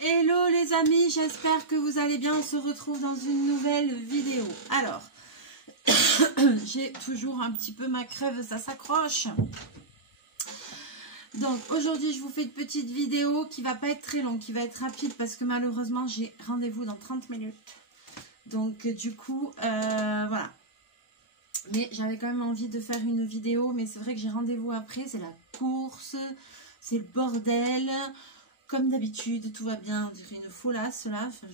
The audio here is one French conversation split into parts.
Hello les amis, j'espère que vous allez bien. On se retrouve dans une nouvelle vidéo. Alors, j'ai toujours un petit peu ma crève, ça s'accroche. Donc aujourd'hui, je vous fais une petite vidéo qui va pas être très longue, qui va être rapide parce que malheureusement, j'ai rendez-vous dans 30 minutes. Donc du coup, voilà. Mais j'avais quand même envie de faire une vidéo, mais c'est vrai que j'ai rendez-vous après, c'est la course, c'est le bordel. Comme d'habitude, tout va bien, on dirait une folasse là, enfin,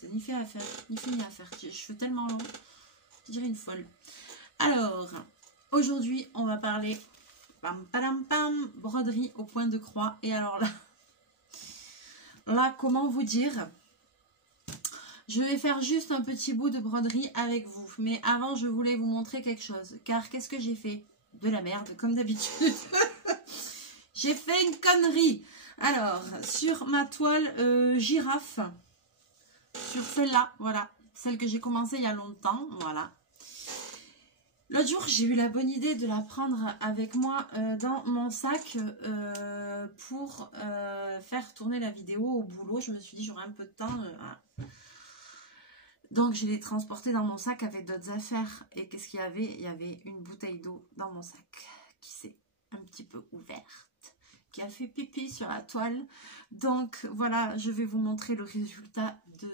c'est ni fait à faire, ni fini à faire, j'ai les cheveux tellement longs, je dirais une folle. Alors, aujourd'hui, on va parler, pam, pam, pam, broderie au point de croix, et alors là, comment vous dire, je vais faire juste un petit bout de broderie avec vous, mais avant, je voulais vous montrer quelque chose, car qu'est-ce que j'ai fait? De la merde, comme d'habitude. J'ai fait une connerie. Alors, sur ma toile girafe, sur celle-là, voilà, celle que j'ai commencée il y a longtemps, voilà. L'autre jour, j'ai eu la bonne idée de la prendre avec moi dans mon sac pour faire tourner la vidéo au boulot. Je me suis dit, j'aurai un peu de temps. Voilà. Donc, je l'ai transportée dans mon sac avec d'autres affaires. Et qu'est-ce qu'il y avait? Il y avait une bouteille d'eau dans mon sac qui s'est un petit peu ouverte, qui a fait pipi sur la toile. Donc voilà, je vais vous montrer le résultat de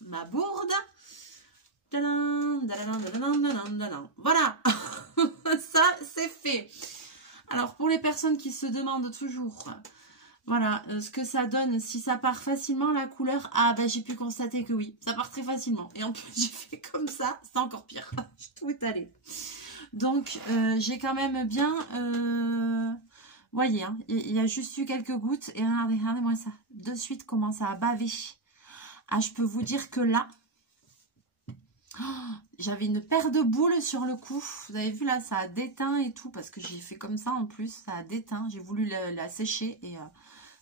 ma bourde. Voilà. Ça c'est fait. Alors pour les personnes qui se demandent toujours, voilà, ce que ça donne, si ça part facilement la couleur, ah ben j'ai pu constater que oui, ça part très facilement. Et en plus j'ai fait comme ça, c'est encore pire. J'ai tout étalé. Donc j'ai quand même bien... voyez, hein, il y a juste eu quelques gouttes. Et regardez, regardez-moi ça. De suite, comment ça a bavé. Ah, je peux vous dire que là, oh, j'avais une paire de boules sur le cou. Vous avez vu là, ça a déteint et tout. Parce que j'ai fait comme ça en plus. Ça a déteint. J'ai voulu la sécher. Et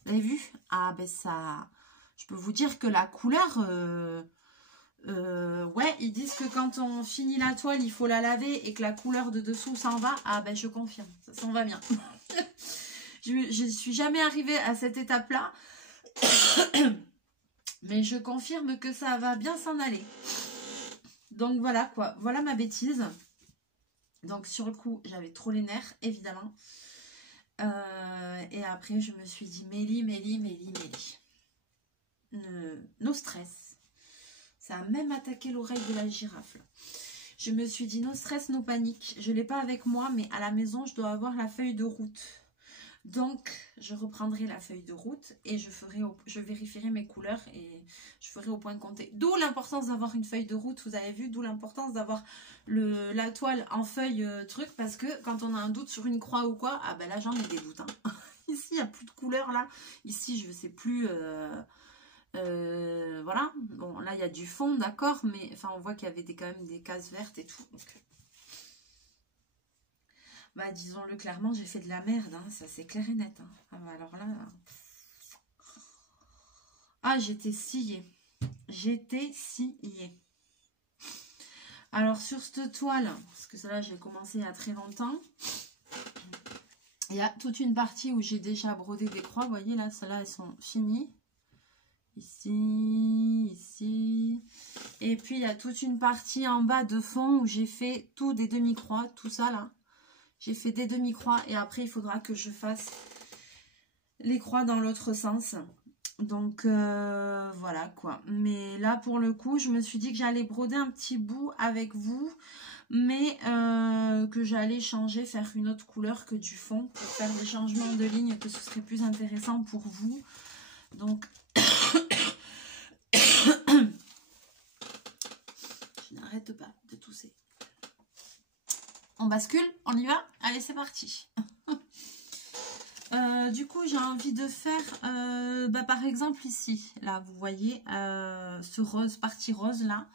vous avez vu? Ah, ben ça... Je peux vous dire que la couleur... ouais, ils disent que quand on finit la toile, il faut la laver. Et que la couleur de dessous s'en va. Ah, ben je confirme. Ça s'en va bien. Je ne suis jamais arrivée à cette étape-là. Mais je confirme que ça va bien s'en aller. Donc voilà quoi. Voilà ma bêtise. Donc sur le coup, j'avais trop les nerfs, évidemment. Et après, je me suis dit, Mélie. No stress. Ça a même attaqué l'oreille de la girafe. Là. Je me suis dit, no stress, no panique. Je ne l'ai pas avec moi, mais à la maison, je dois avoir la feuille de route. Donc, je reprendrai la feuille de route et je vérifierai mes couleurs et je ferai au point compté. D'où l'importance d'avoir une feuille de route, vous avez vu, d'où l'importance d'avoir la toile en feuille truc, parce que quand on a un doute sur une croix ou quoi, ah ben là j'en ai des doutes. Hein. Ici, il n'y a plus de couleur là. Ici, je ne sais plus... voilà. Bon, là, il y a du fond, d'accord, mais enfin, on voit qu'il y avait quand même des cases vertes et tout. Donc... Bah, disons-le clairement, j'ai fait de la merde, hein, ça c'est clair et net. Hein. Ah bah alors là... Ah, j'étais sciée. J'étais sciée. Alors sur cette toile, parce que celle-là j'ai commencé il y a très longtemps, il y a toute une partie où j'ai déjà brodé des croix. Vous voyez là, celles-là elles sont finies. Ici, ici. Et puis il y a toute une partie en bas de fond où j'ai fait tout des demi-croix, tout ça là. J'ai fait des demi-croix et après, il faudra que je fasse les croix dans l'autre sens. Donc, voilà quoi. Mais là, pour le coup, je me suis dit que j'allais broder un petit bout avec vous. Mais que j'allais changer, faire une autre couleur que du fond. Pour faire des changements de ligne, que ce serait plus intéressant pour vous. Donc, je n'arrête pas de tousser. On bascule, on y va? Allez, c'est parti. Du coup, j'ai envie de faire, par exemple ici, là, vous voyez, ce rose, partie rose, là.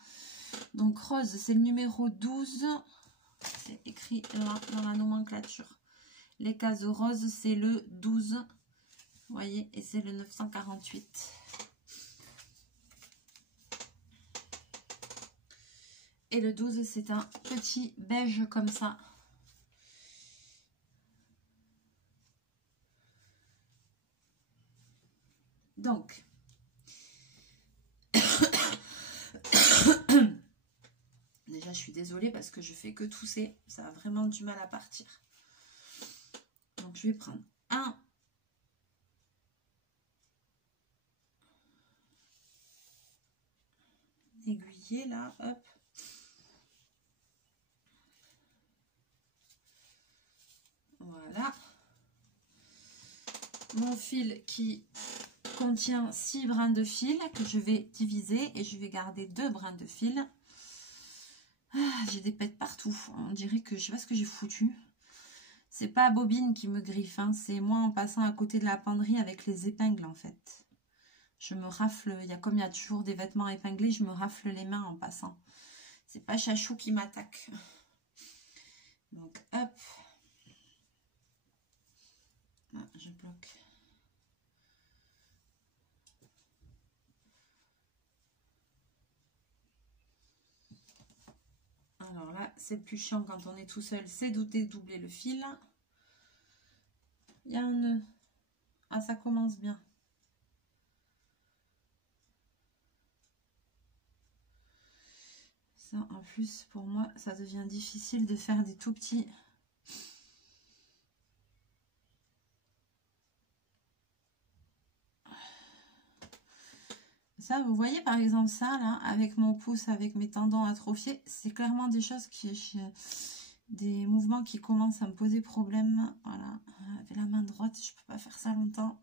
Donc, rose, c'est le numéro 12. C'est écrit là, dans la nomenclature. Les cases roses, c'est le 12. Vous voyez, et c'est le 948. Et le 12, c'est un petit beige comme ça. Donc, je suis désolée parce que je fais que tousser. Ça a vraiment du mal à partir. Donc, je vais prendre un aiguillet là, hop. Voilà. Mon fil qui contient 6 brins de fil que je vais diviser et je vais garder 2 brins de fil. Ah, j'ai des pètes partout. On dirait que je sais pas ce que j'ai foutu. C'est pas bobine qui me griffe, hein, c'est moi en passant à côté de la penderie avec les épingles en fait. Je me rafle, comme il y a toujours des vêtements épinglés, je me rafle les mains en passant. C'est pas Chachou qui m'attaque. Donc hop. Ah, je bloque. Alors là, c'est le plus chiant quand on est tout seul, c'est de dédoubler le fil. Il y a un nœud. Ah, ça commence bien. Ça, en plus, pour moi, ça devient difficile de faire des tout petits. Ça, vous voyez par exemple ça, là, avec mon pouce, avec mes tendons atrophiés, c'est clairement des choses des mouvements qui commencent à me poser problème. Voilà, avec la main droite, je peux pas faire ça longtemps.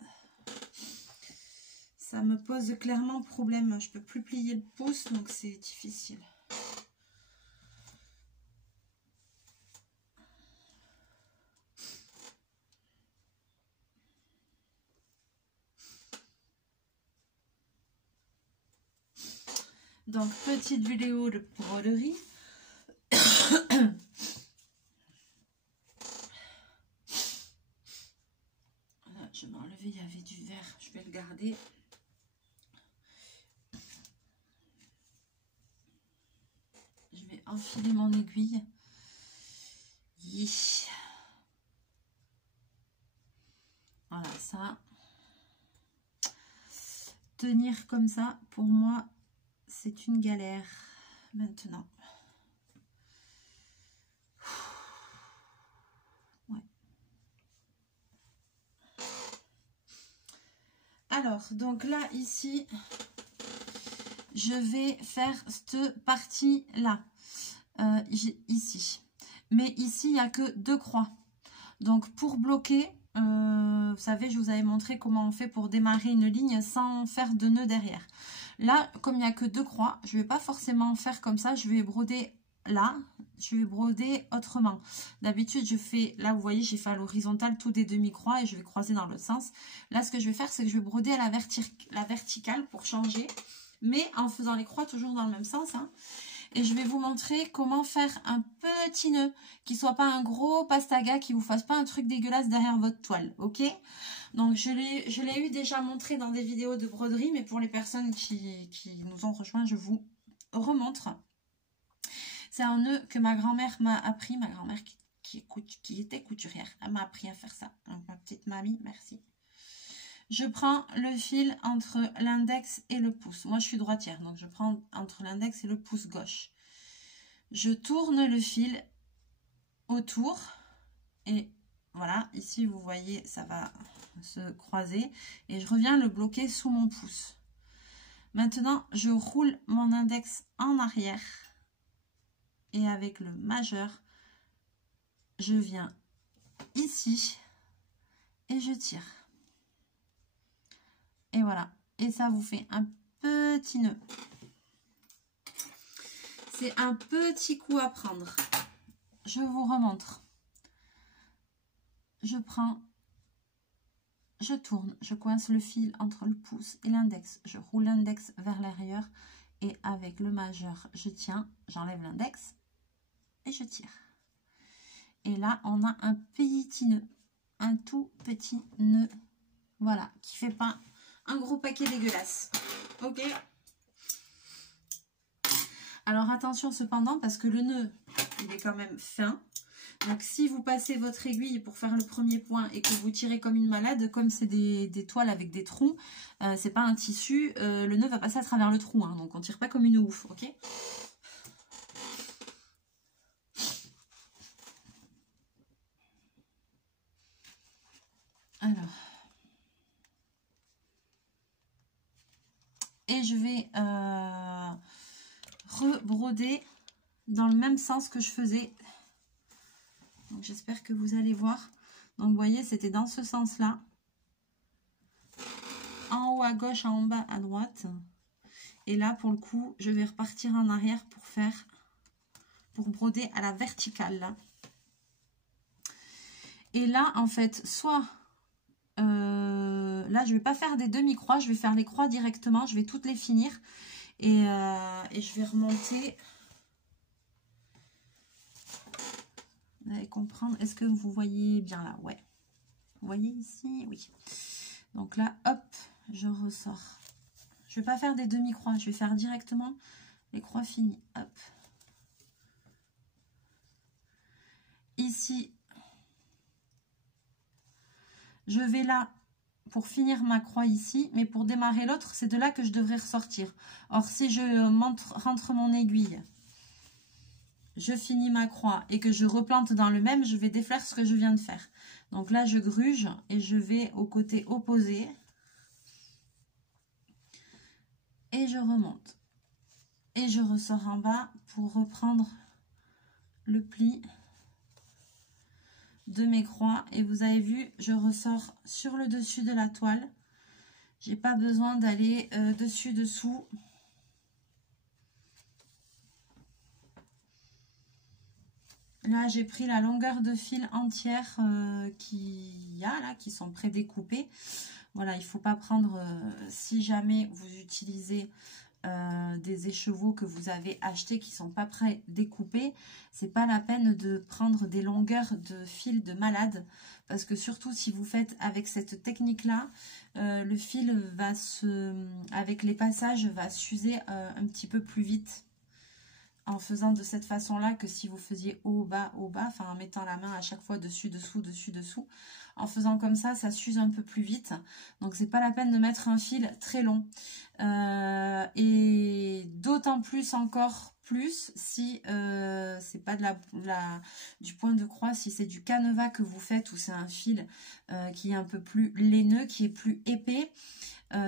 Ça me pose clairement problème. Je peux plus plier le pouce, donc c'est difficile. Donc, petite vidéo de broderie. Là, je vais m'enlever, il y avait du vert, je vais le garder. Je vais enfiler mon aiguille. Voilà, ça. Tenir comme ça, pour moi, c'est une galère maintenant. Ouais. Alors, donc là, ici, je vais faire cette partie-là. Ici. Mais ici, il n'y a que 2 croix. Donc, pour bloquer, vous savez, je vous avais montré comment on fait pour démarrer une ligne sans faire de nœud derrière. Là, comme il n'y a que 2 croix, je ne vais pas forcément faire comme ça. Je vais broder là, je vais broder autrement. D'habitude, je fais, là, vous voyez, j'ai fait à l'horizontale tout des demi-croix et je vais croiser dans l'autre sens. Là, ce que je vais faire, c'est que je vais broder à la verticale pour changer, mais en faisant les croix toujours dans le même sens, hein. Et je vais vous montrer comment faire un petit nœud qui soit pas un gros pastaga, qui vous fasse pas un truc dégueulasse derrière votre toile, ok? Donc je l'ai eu déjà montré dans des vidéos de broderie, mais pour les personnes qui nous ont rejoints, je vous remontre. C'est un nœud que ma grand-mère m'a appris, ma grand-mère qui était couturière, elle m'a appris à faire ça. Donc ma petite mamie, merci. Je prends le fil entre l'index et le pouce. Moi, je suis droitière, donc je prends entre l'index et le pouce gauche. Je tourne le fil autour et voilà, ici, vous voyez, ça va se croiser et je reviens le bloquer sous mon pouce. Maintenant, je roule mon index en arrière et avec le majeur, je viens ici et je tire. Et voilà, et ça vous fait un petit nœud. C'est un petit coup à prendre. Je vous remontre. Je prends, je tourne, je coince le fil entre le pouce et l'index. Je roule l'index vers l'arrière et avec le majeur, je tiens, j'enlève l'index et je tire. Et là, on a un petit nœud, un tout petit nœud, voilà, qui fait pas un gros paquet dégueulasse. Ok. Alors attention cependant parce que le nœud il est quand même fin. Donc si vous passez votre aiguille pour faire le premier point et que vous tirez comme une malade, comme c'est des toiles avec des trous, c'est pas un tissu, le nœud va passer à travers le trou, hein, donc on tire pas comme une ouf, ok? et je vais rebroder dans le même sens que je faisais. Donc j'espère que vous allez voir. Donc vous voyez, c'était dans ce sens-là. En haut à gauche, en bas à droite. Et là, pour le coup, je vais repartir en arrière pour broder à la verticale. Là. Et là, en fait, soit... là, je vais pas faire des demi-croix, je vais faire les croix directement. Je vais toutes les finir. Et je vais remonter... Vous allez comprendre. Est-ce que vous voyez bien là? Ouais. Vous voyez ici? Oui. Donc là, hop, je ressors. Je ne vais pas faire des demi-croix. Je vais faire directement les croix finies. Hop. Ici, je vais là pour finir ma croix ici. Mais pour démarrer l'autre, c'est de là que je devrais ressortir. Or, si je rentre mon aiguille, je finis ma croix et que je replante dans le même, je vais défaire ce que je viens de faire. Donc là, je gruge et je vais au côté opposé. Et je remonte. Et je ressors en bas pour reprendre le pli de mes croix. Et vous avez vu, je ressors sur le dessus de la toile. J'ai pas besoin d'aller dessus-dessous. Là, j'ai pris la longueur de fil entière qu'il y a là, qui sont prédécoupées. Voilà, il ne faut pas prendre, si jamais vous utilisez des écheveaux que vous avez achetés qui ne sont pas prédécoupés, c'est pas la peine de prendre des longueurs de fil de malade. Parce que surtout si vous faites avec cette technique-là, le fil va avec les passages, va s'user un petit peu plus vite. En faisant de cette façon-là que si vous faisiez haut, bas, enfin en mettant la main à chaque fois dessus, dessous, dessus, dessous. En faisant comme ça s'use un peu plus vite. Donc c'est pas la peine de mettre un fil très long. Et d'autant plus encore plus si c'est pas du point de croix, si c'est du canevas que vous faites ou c'est un fil qui est un peu plus laineux, qui est plus épais.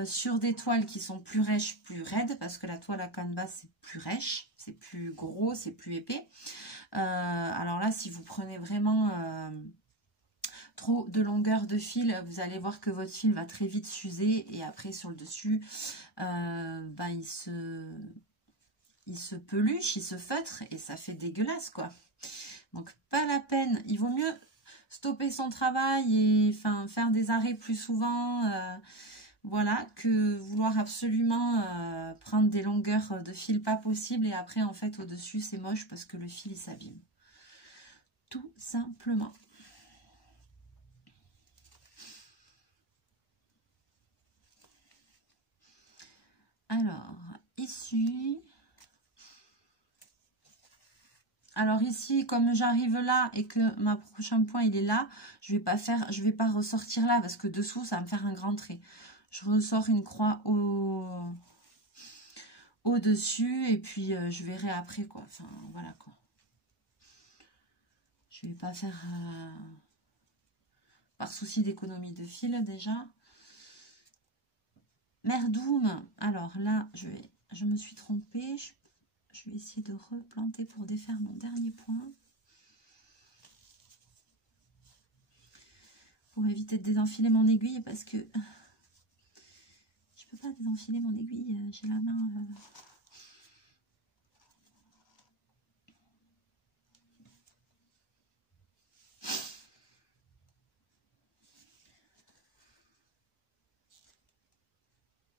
Sur des toiles qui sont plus rêches, plus raides, parce que la toile à canevas c'est plus rêche, c'est plus gros, c'est plus épais. Alors là, si vous prenez vraiment trop de longueur de fil, vous allez voir que votre fil va très vite s'user et après sur le dessus, il se peluche, il se feutre et ça fait dégueulasse quoi. Donc pas la peine, il vaut mieux stopper son travail et faire des arrêts plus souvent. Voilà, que vouloir absolument prendre des longueurs de fil pas possible et après en fait au-dessus c'est moche parce que le fil il s'abîme. Tout simplement. Alors, ici... Alors ici, comme j'arrive là et que ma prochain point il est là, je vais pas ressortir là parce que dessous ça va me faire un grand trait. Je ressors une croix au-dessus et puis je verrai après quoi. Enfin voilà quoi. Je vais pas faire par souci d'économie de fil déjà. Merdoum. Alors là, je me suis trompée. Je vais essayer de replanter pour défaire mon dernier point. Pour éviter de désenfiler mon aiguille parce que je peux pas désenfiler mon aiguille. J'ai la main...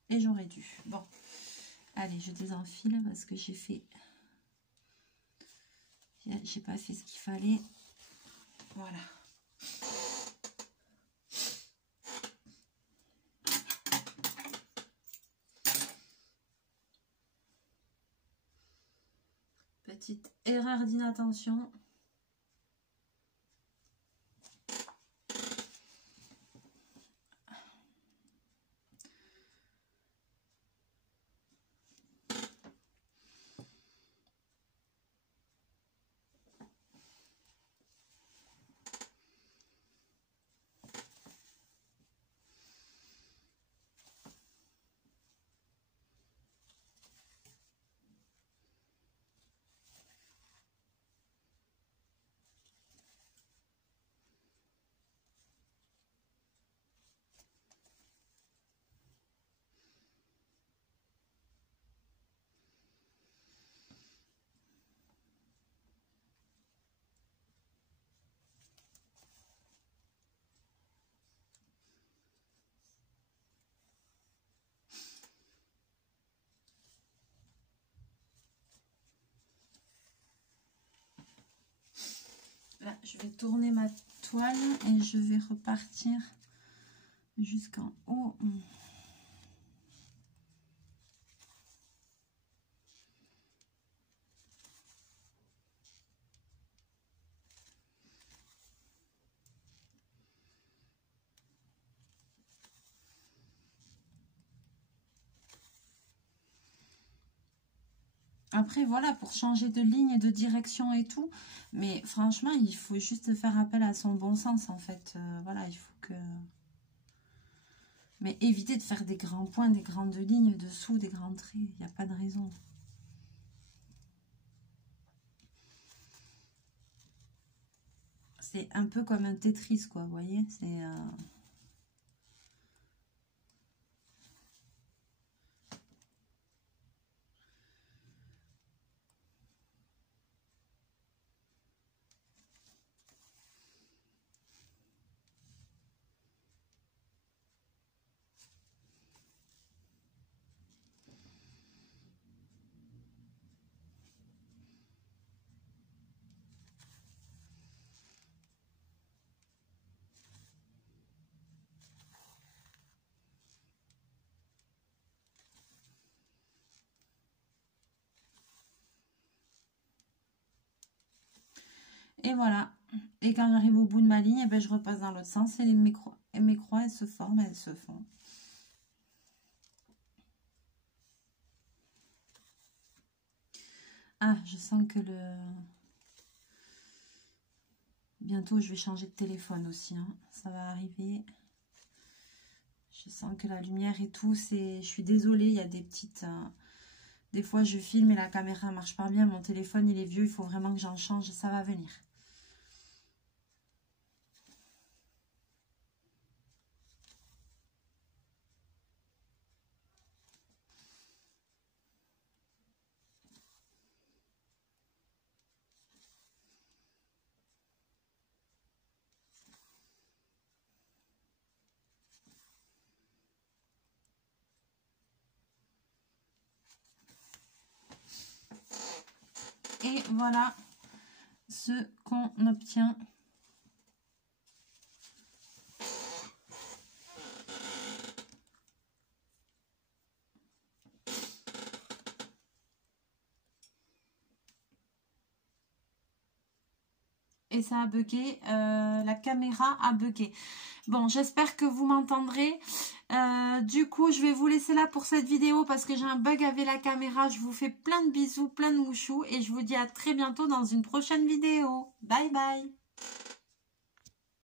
Et j'aurais dû. Bon, allez, je désenfile parce que j'ai pas fait ce qu'il fallait. Voilà. Petite erreur d'inattention. Je vais tourner ma toile et je vais repartir jusqu'en haut. Après, voilà, pour changer de ligne et de direction et tout. Mais franchement, il faut juste faire appel à son bon sens, en fait. Voilà, il faut que... Mais évitez de faire des grands points, des grandes lignes dessous, des grands traits. Il n'y a pas de raison. C'est un peu comme un Tetris, quoi, vous voyez. C'est... Et voilà. Et quand j'arrive au bout de ma ligne, eh ben, je repasse dans l'autre sens et mes croix, elles se forment, elles se font. Ah, je sens que bientôt, je vais changer de téléphone aussi. Hein. Ça va arriver. Je sens que la lumière et tout, c'est... Je suis désolée, il y a des petites... Des fois, je filme et la caméra ne marche pas bien. Mon téléphone, il est vieux. Il faut vraiment que j'en change. Ça va venir. Et voilà ce qu'on obtient. Et ça a bugué, la caméra a bugué. Bon, j'espère que vous m'entendrez. Du coup, je vais vous laisser là pour cette vidéo parce que j'ai un bug avec la caméra. Je vous fais plein de bisous, plein de mouchous et je vous dis à très bientôt dans une prochaine vidéo. Bye bye.